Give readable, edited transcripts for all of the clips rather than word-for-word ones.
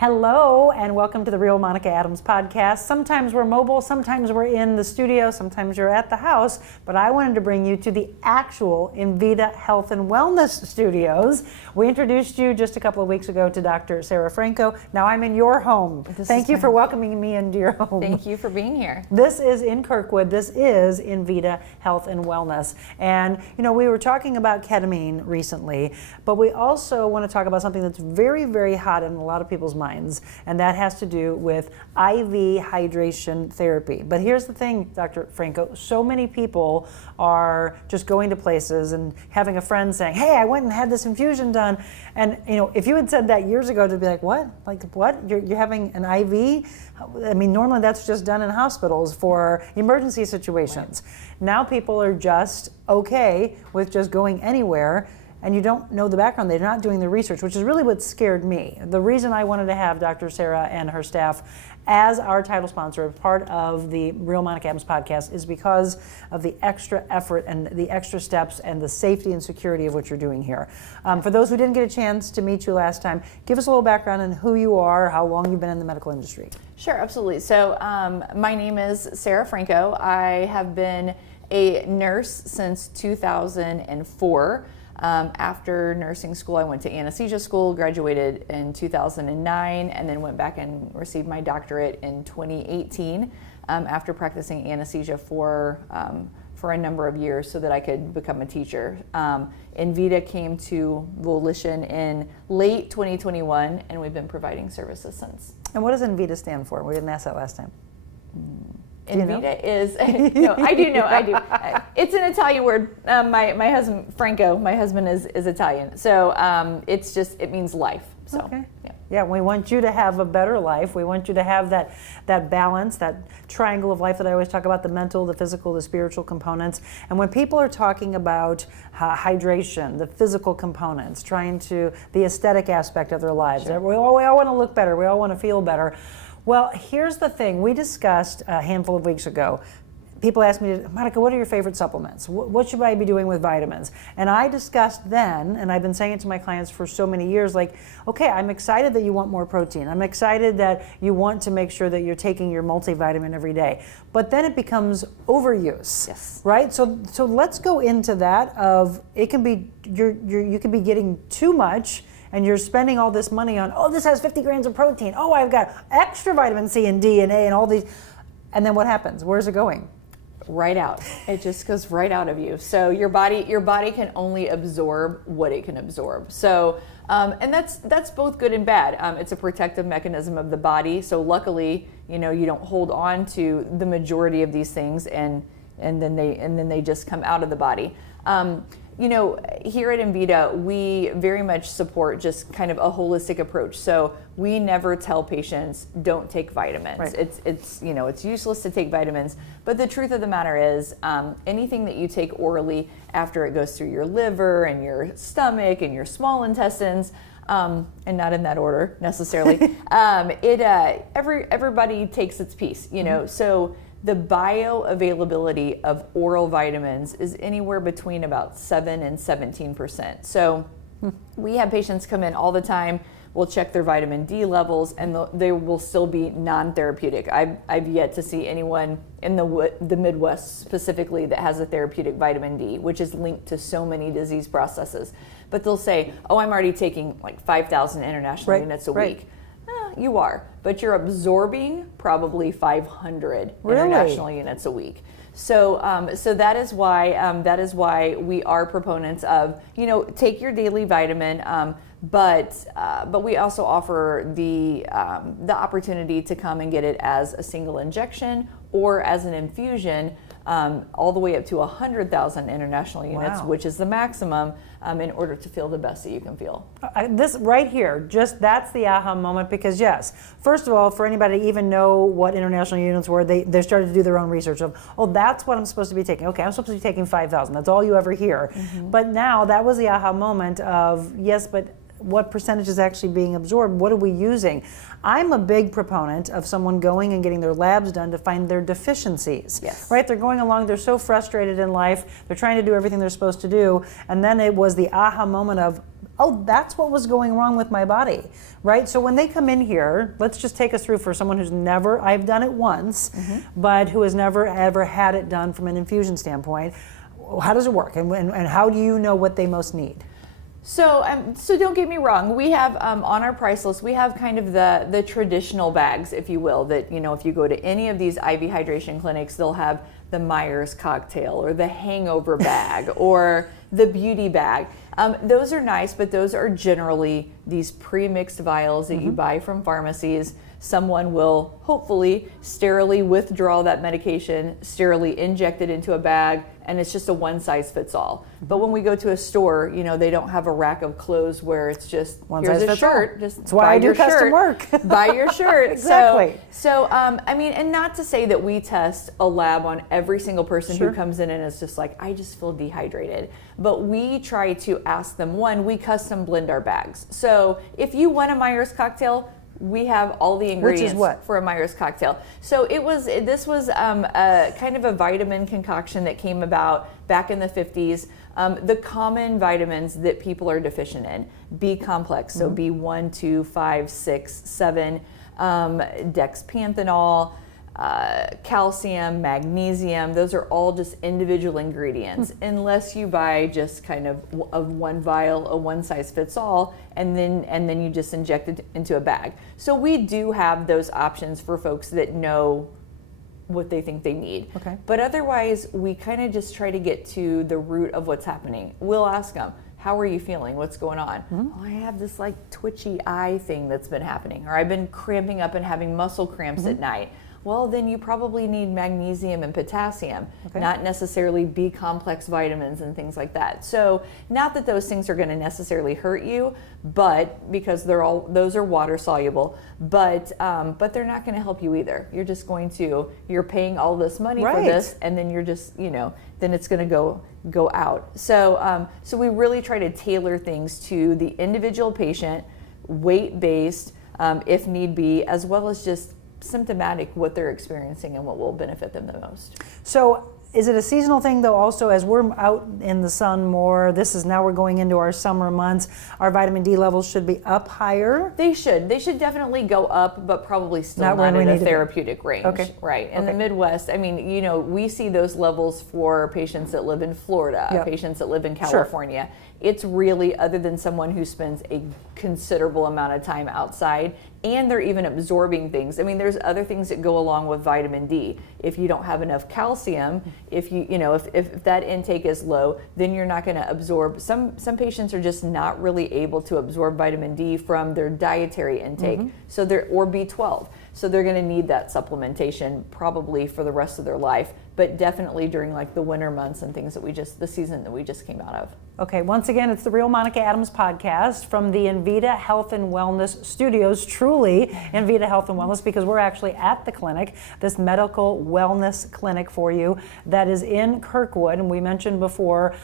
Hello and welcome to the Real Monica Adams podcast. Sometimes we're mobile, sometimes we're in the studio, sometimes you're at the house, but I wanted to bring you to the actual Invita Health and Wellness studios. We introduced you just a couple of weeks ago to Dr. Sara Franco. Now I'm in your home. Thank you for welcoming me into your home. Thank you for being here. This is in Kirkwood. This is Invita Health and Wellness. And you know, we were talking about ketamine recently, but we also want to talk about something that's very, very hot in a lot of people's minds. And that has to do with IV hydration therapy. But here's the thing, Dr. Franco, so many people are just going to places and having a friend saying, hey, I went and had this infusion done. And you know, if you had said that years ago, to be like, what? Like what? You're having an IV? I mean, normally that's just done in hospitals for emergency situations. Right. Now people are just okay with just going anywhere, and you don't know the background. They're not doing the research, which is really what scared me. The reason I wanted to have Dr. Sara and her staff as our title sponsor, part of the Real Monica Adams podcast, is because of the extra effort and the extra steps and the safety and security of what you're doing here. For those who didn't get a chance to meet you last time, give us a little background on who you are, how long you've been in the medical industry. Sure, absolutely. So my name is Sara Franco. I have been a nurse since 2004. After nursing school, I went to anesthesia school, graduated in 2009, and then went back and received my doctorate in 2018 after practicing anesthesia for a number of years so that I could become a teacher. Invita came to volition in late 2021, and we've been providing services since. And what does Invita stand for? We didn't ask that last time. Invita is, no, I do. It's an Italian word. My husband, Franco, my husband is Italian. So it means life. So, okay. Yeah, we want you to have a better life. We want you to have that balance, that triangle of life that I always talk about, the mental, the physical, the spiritual components. And when people are talking about hydration, the physical components, the aesthetic aspect of their lives, sure. we all want to look better. We all want to feel better. Well, here's the thing. We discussed a handful of weeks ago. People asked me, Monica, what are your favorite supplements? What should I be doing with vitamins? And I discussed then, and I've been saying it to my clients for so many years, like, okay, I'm excited that you want more protein. I'm excited that you want to make sure that you're taking your multivitamin every day. But then it becomes overuse, yes. Right? So let's go into that of, it can be, you can be getting too much, and you're spending all this money on, oh, this has 50 grams of protein. Oh, I've got extra vitamin C and D and A and all these. And then what happens? Where's it going? Right out. It just goes right out of you. So your body can only absorb what it can absorb. So, and that's both good and bad. It's a protective mechanism of the body. So luckily, you don't hold on to the majority of these things, and then they just come out of the body. Here at Invita, we very much support just kind of a holistic approach. So we never tell patients don't take vitamins. Right. It's useless to take vitamins. But the truth of the matter is, anything that you take orally after it goes through your liver and your stomach and your small intestines, and not in that order necessarily, everybody takes its piece. Mm-hmm. So. The bioavailability of oral vitamins is anywhere between about 7 and 17%. So we have patients come in all the time. We'll check their vitamin D levels, and they will still be non-therapeutic. I've yet to see anyone in the Midwest specifically that has a therapeutic vitamin D, which is linked to so many disease processes. But they'll say, oh, I'm already taking like 5,000 international units a week. You are, but you're absorbing probably 500 international units a week. So, so that is why we are proponents of, take your daily vitamin, but we also offer the opportunity to come and get it as a single injection or as an infusion, all the way up to 100,000 international units, which is the maximum, in order to feel the best that you can feel. This right here, that's the aha moment, because yes, first of all, for anybody to even know what international units were, they started to do their own research of, oh, that's what I'm supposed to be taking. Okay, I'm supposed to be taking 5,000. That's all you ever hear. Mm-hmm. But now that was the aha moment of, yes, but what percentage is actually being absorbed? What are we using? I'm a big proponent of someone going and getting their labs done to find their deficiencies. Yes. Right? They're going along, they're so frustrated in life, they're trying to do everything they're supposed to do, and then it was the aha moment of, oh, that's what was going wrong with my body, right? So when they come in here, let's just take us through for someone who's never, I've done it once, but who has never ever had it done from an infusion standpoint. How does it work, and how do you know what they most need? So don't get me wrong. We have on our price list, we have kind of the traditional bags, if you will, that, you know, if you go to any of these IV hydration clinics, they'll have the Myers cocktail or the hangover bag or the beauty bag. Those are nice, but those are generally these pre-mixed vials that you buy from pharmacies. Someone will hopefully sterilely withdraw that medication, sterilely inject it into a bag, and it's just a one size fits all. But when we go to a store, you know, they don't have a rack of clothes where it's just one here's size a fits all. shirt. Just That's why I do custom work. Buy your shirt. Exactly. So I mean, and not to say that we test a lab on every single person who comes in and is just like, I just feel dehydrated. But we try to ask them, one, we custom blend our bags. So if you want a Myers cocktail, we have all the ingredients for a Myers cocktail. So this was a kind of a vitamin concoction that came about back in the 50s. The common vitamins that people are deficient in, B complex, so B1, 2, 5, 6, 7, dexpanthenol, calcium, magnesium, those are all just individual ingredients, unless you buy just kind of one vial, a one size fits all, and then you just inject it into a bag. So we do have those options for folks that know what they think they need. Okay. But otherwise, we kind of just try to get to the root of what's happening. We'll ask them, how are you feeling? What's going on? Oh, I have this like twitchy eye thing that's been happening, or I've been cramping up and having muscle cramps at night. Well, then you probably need magnesium and potassium, not necessarily B complex vitamins and things like that. So not that those things are going to necessarily hurt you, but because those are water soluble, but they're not going to help you either. You're just you're paying all this money for this, and then you're just, you know, then it's going to go out. So we really try to tailor things to the individual patient, weight-based, if need be, as well as just symptomatic what they're experiencing and what will benefit them the most. So is it a seasonal thing though also, as we're out in the sun more, now we're going into our summer months, our vitamin D levels should be up higher? They should definitely go up, but probably still not in a therapeutic range. Okay. Right. In the Midwest, I mean, you know, we see those levels for patients that live in Florida, patients that live in California. It's really, other than someone who spends a considerable amount of time outside, and they're even absorbing things. I mean, there's other things that go along with vitamin D. If you don't have enough calcium, if that intake is low, then you're not going to absorb. Some patients are just not really able to absorb vitamin D from their dietary intake. So or B12. So they're going to need that supplementation probably for the rest of their life, but definitely during like the winter months and things the season that we just came out of. Okay, once again, it's the Real Monica Adams podcast from the Invita Health and Wellness studios, truly Invita Health and Wellness, because we're actually at the clinic, this medical wellness clinic for you that is in Kirkwood, and we mentioned before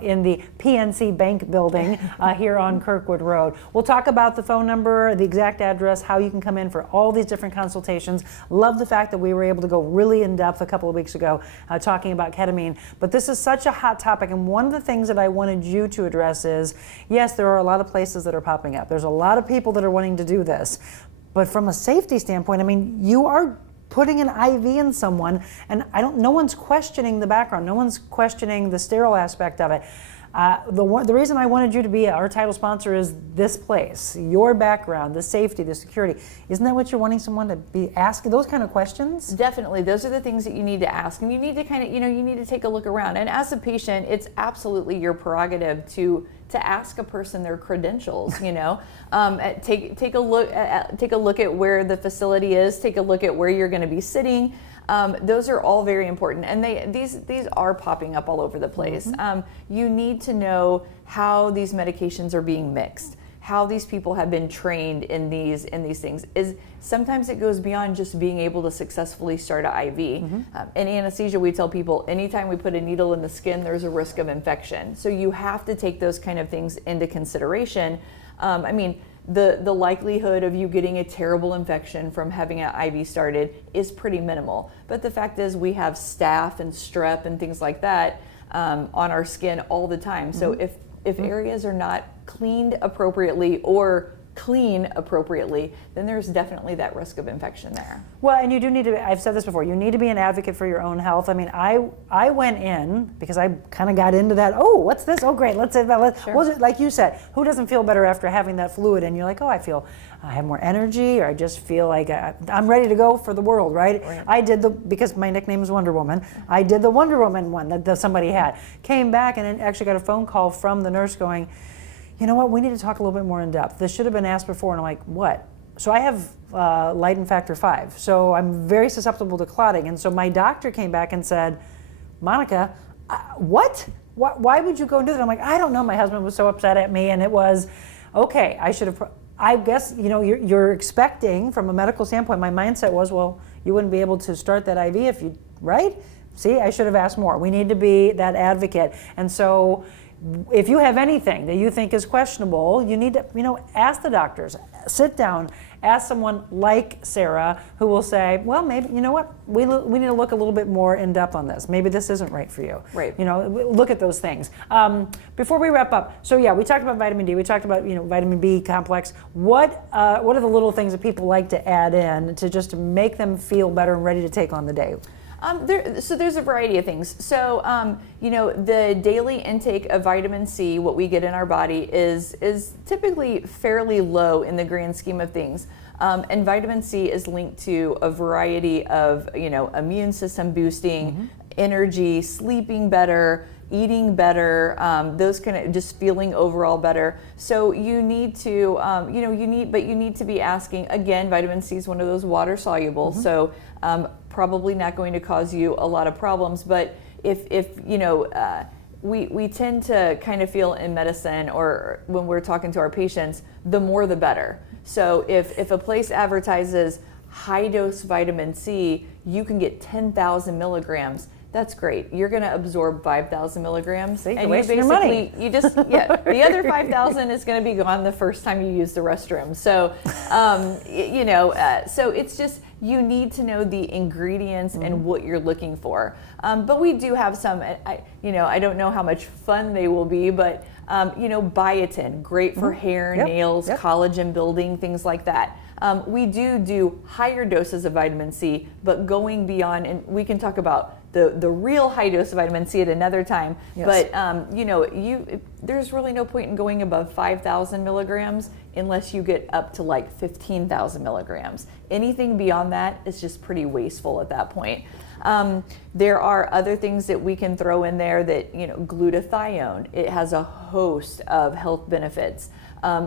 in the PNC Bank building here on Kirkwood Road. We'll talk about the phone number, the exact address, how you can come in for all these different consultations. Love the fact that we were able to go really in depth a couple of weeks ago talking about ketamine, but this is such a hot topic, and one of the things that I wanted you to address is, yes, there are a lot of places that are popping up. There's a lot of people that are wanting to do this, but from a safety standpoint, I mean, you are putting an IV in someone, and no one's questioning the background. No one's questioning the sterile aspect of it. The reason I wanted you to be our title sponsor is this place, your background, the safety, the security. Isn't that what you're wanting someone to be asking, those kind of questions? Definitely. Those are the things that you need to ask, and you need to kind of, you need to take a look around. And as a patient, it's absolutely your prerogative to ask a person their credentials. Take a look at where the facility is. Take a look at where you're going to be sitting. Those are all very important, and these are popping up all over the place. You need to know how these medications are being mixed, how these people have been trained in these things. Sometimes it goes beyond just being able to successfully start an IV. In anesthesia, we tell people anytime we put a needle in the skin, there's a risk of infection. So you have to take those kind of things into consideration. The likelihood of you getting a terrible infection from having an IV started is pretty minimal. But the fact is, we have staph and strep and things like that on our skin all the time. So if areas are not cleaned appropriately or clean appropriately, then there's definitely that risk of infection there. Well, and you do need to, I've said this before, you need to be an advocate for your own health. I mean, I went in because I kind of got into that, oh, what's this? Oh, great, let's Sure. like you said, who doesn't feel better after having that fluid? And you're like, oh, I have more energy, or I just feel like I'm ready to go for the world, right? I did because my nickname is Wonder Woman, I did the Wonder Woman one that somebody had. Came back and actually got a phone call from the nurse going, you know what, we need to talk a little bit more in depth. This should have been asked before. And I'm like, what? So I have Leiden factor 5. So I'm very susceptible to clotting. And so my doctor came back and said, Monica, what? Why would you go and do that? I'm like, I don't know. My husband was so upset at me. And it was, okay, I guess, you're expecting from a medical standpoint, my mindset was, well, you wouldn't be able to start that IV if you, right? See, I should have asked more. We need to be that advocate. And so if you have anything that you think is questionable, you need to, ask the doctors, sit down, ask someone like Sara who will say, well, maybe, you know what, we need to look a little bit more in depth on this. Maybe this isn't right for you. Right. Look at those things. Before we wrap up, so yeah, we talked about vitamin D, we talked about, vitamin B complex. What are the little things that people like to add in to just make them feel better and ready to take on the day? So there's a variety of things. So, the daily intake of vitamin C, what we get in our body, is typically fairly low in the grand scheme of things. And vitamin C is linked to a variety of, immune system boosting, energy, sleeping better, eating better, those kind of just feeling overall better. So you need to, you need to be asking, again, vitamin C is one of those water soluble. So, probably not going to cause you a lot of problems, but if we tend to kind of feel in medicine or when we're talking to our patients, the more the better. So if a place advertises high dose vitamin C, you can get 10,000 milligrams. That's great. You're going to absorb 5,000 milligrams. See, and wasting your money. The other 5,000 is going to be gone the first time you use the restroom. So, so it's just, you need to know the ingredients and what you're looking for. But we do have some, I don't know how much fun they will be, but, biotin, great for hair, nails, collagen building, things like that. We do higher doses of vitamin C, but going beyond, and we can talk about the real high dose of vitamin C at another time. Yes. But there's really no point in going above 5,000 milligrams unless you get up to like 15,000 milligrams. Anything beyond that is just pretty wasteful at that point. There are other things that we can throw in there that, glutathione, it has a host of health benefits.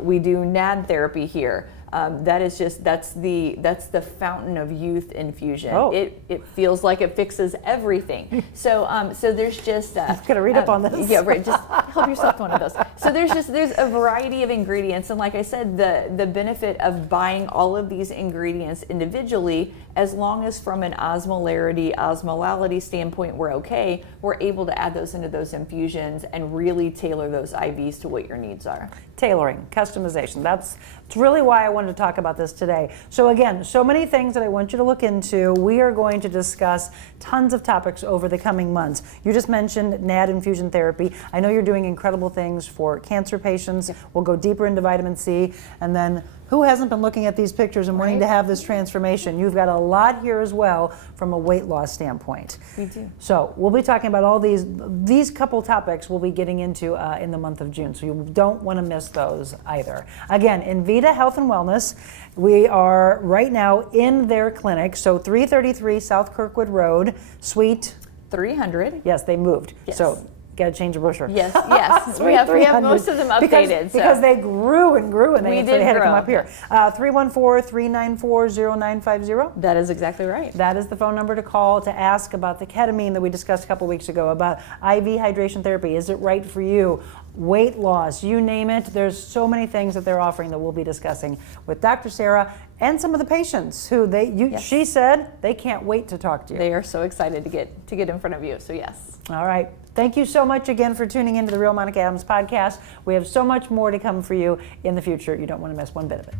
We do NAD therapy here. That's the fountain of youth infusion. Oh. It feels like it fixes everything. So there's just gotta read up on this. Yeah, right. Just help yourself to one of those. So there's a variety of ingredients, and like I said, the benefit of buying all of these ingredients individually, as long as from an osmolality standpoint we're okay, we're able to add those into those infusions and really tailor those IVs to what your needs are. Tailoring, customization. That's really why I wanted to talk about this today. So again, so many things that I want you to look into. We are going to discuss tons of topics over the coming months. You just mentioned NAD infusion therapy. I know you're doing incredible things for cancer patients. We'll go deeper into vitamin C. And then who hasn't been looking at these pictures and wanting to have this transformation? You've got a lot here as well from a weight loss standpoint. We do. So we'll be talking about all these couple topics we'll be getting into in the month of June. So you don't want to miss those either. Again, Invita Health and Wellness. We are right now in their clinic. So 333 South Kirkwood Road, Suite 300. Yes, they moved. Yes. So got to change the brochure. Yes. we have most of them updated. Because they grew and they had to come up here. 314-394-0950. That is exactly right. That is the phone number to call to ask about the ketamine that we discussed a couple weeks ago, about IV hydration therapy. Is it right for you? Weight loss, you name it. There's so many things that they're offering that we'll be discussing with Dr. Sara and some of the patients who she said they can't wait to talk to you. They are so excited to get in front of you. So yes. All right. Thank you so much again for tuning into the Real Monica Adams podcast. We have so much more to come for you in the future. You don't want to miss one bit of it.